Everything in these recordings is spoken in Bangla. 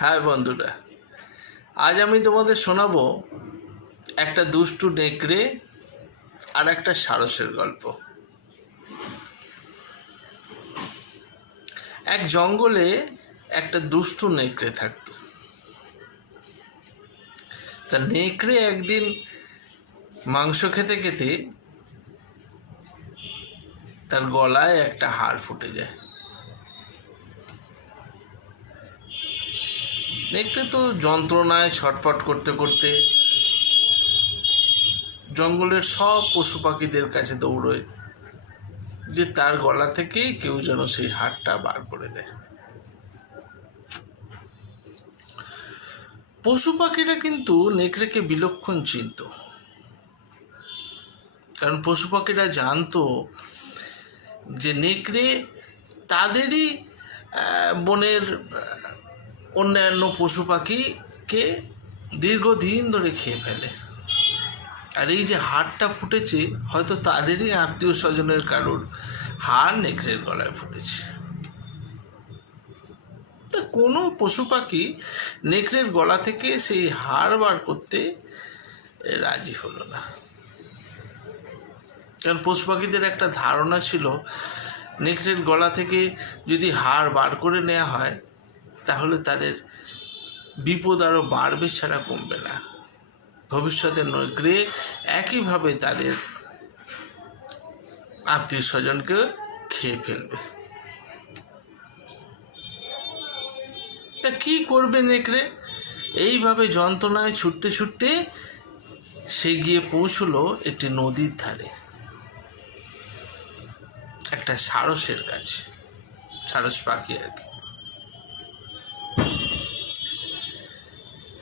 হাই বন্ধুরা, আজ আমি তোমাদের শোনাবো একটা দুষ্টু নেকড়ে আর একটা সারসের গল্প। এক জঙ্গলে একটা দুষ্টু নেকড়ে থাকতো। তা নেকড়ে একদিন মাংস খেতে খেতে তার গলায় একটা হাড় ফুটে যায়। নেকড়ে তো যন্ত্রণায় ছটফট করতে করতে জঙ্গলের সব পশু পাখিদের কাছে দৌড়োয় যে তার গলা থেকে কেউ যেন সেই হাড়টা বার করে দেয়। পশু পাখিরা কিন্তু নেকড়েকে বিলক্ষণ চিনত, কারণ পশু পাখিরা জানতো যে নেকড়ে তাদেরই বনের অন্যান্য পশু পাখিকে দীর্ঘদিন ধরে খেয়ে ফেলে। আর এই যে হাড়টা ফুটেছে, হয়তো তাদেরই আত্মীয় স্বজনের কারোর হাড় নেকড়ের গলায় ফুটেছে। তা কোনো পশু পাখি নেকড়ের গলা থেকে সেই হাড় বার করতে রাজি হলো না, কারণ পশু পাখিদের একটা ধারণা ছিল নেকড়ের গলা থেকে যদি হাড় বার করে নেওয়া হয় তাহলে তাদের বিপদ আরও বাড়বে ছাড়া কমবে না। ভবিষ্যতে নেকড়ে একইভাবে তাদের আত্মীয় স্বজনকে খেয়ে ফেলবে। তা কি করবে নেকড়ে? এইভাবে যন্ত্রণায় ছুটতে ছুটতে সে গিয়ে পৌঁছলো একটি নদীর ধারে, একটা সারসের কাছে। সারস পাখি আর কি।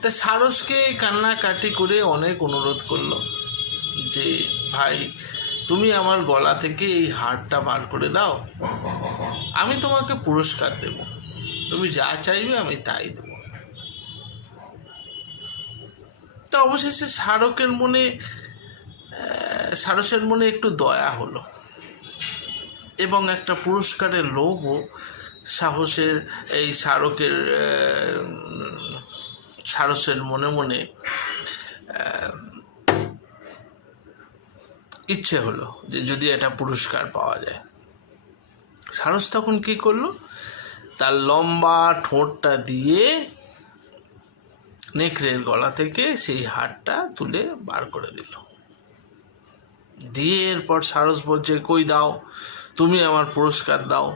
তা সারসকে কান্নাকাটি করে অনেক অনুরোধ করলো যে, ভাই, তুমি আমার গলা থেকে এই হাড়টা বার করে দাও, আমি তোমাকে পুরস্কার দেব, তুমি যা চাইবে আমি তাই দেব। তা অবশেষে সারসের মনে একটু দয়া হলো এবং একটা পুরস্কারের লোভও সারসের মনে মনে ইচ্ছে হলো যে যদি একটা পুরস্কার পাওয়া যায়। সারস তখন কী করলো, তার লম্বা ঠোঁটটা দিয়ে নেকড়ের গলা থেকে সেই হাড়টা তুলে বার করে দিল। দিয়ে এরপর সারস বলছে, কই দাও, তুমি আমার পুরস্কার দাও।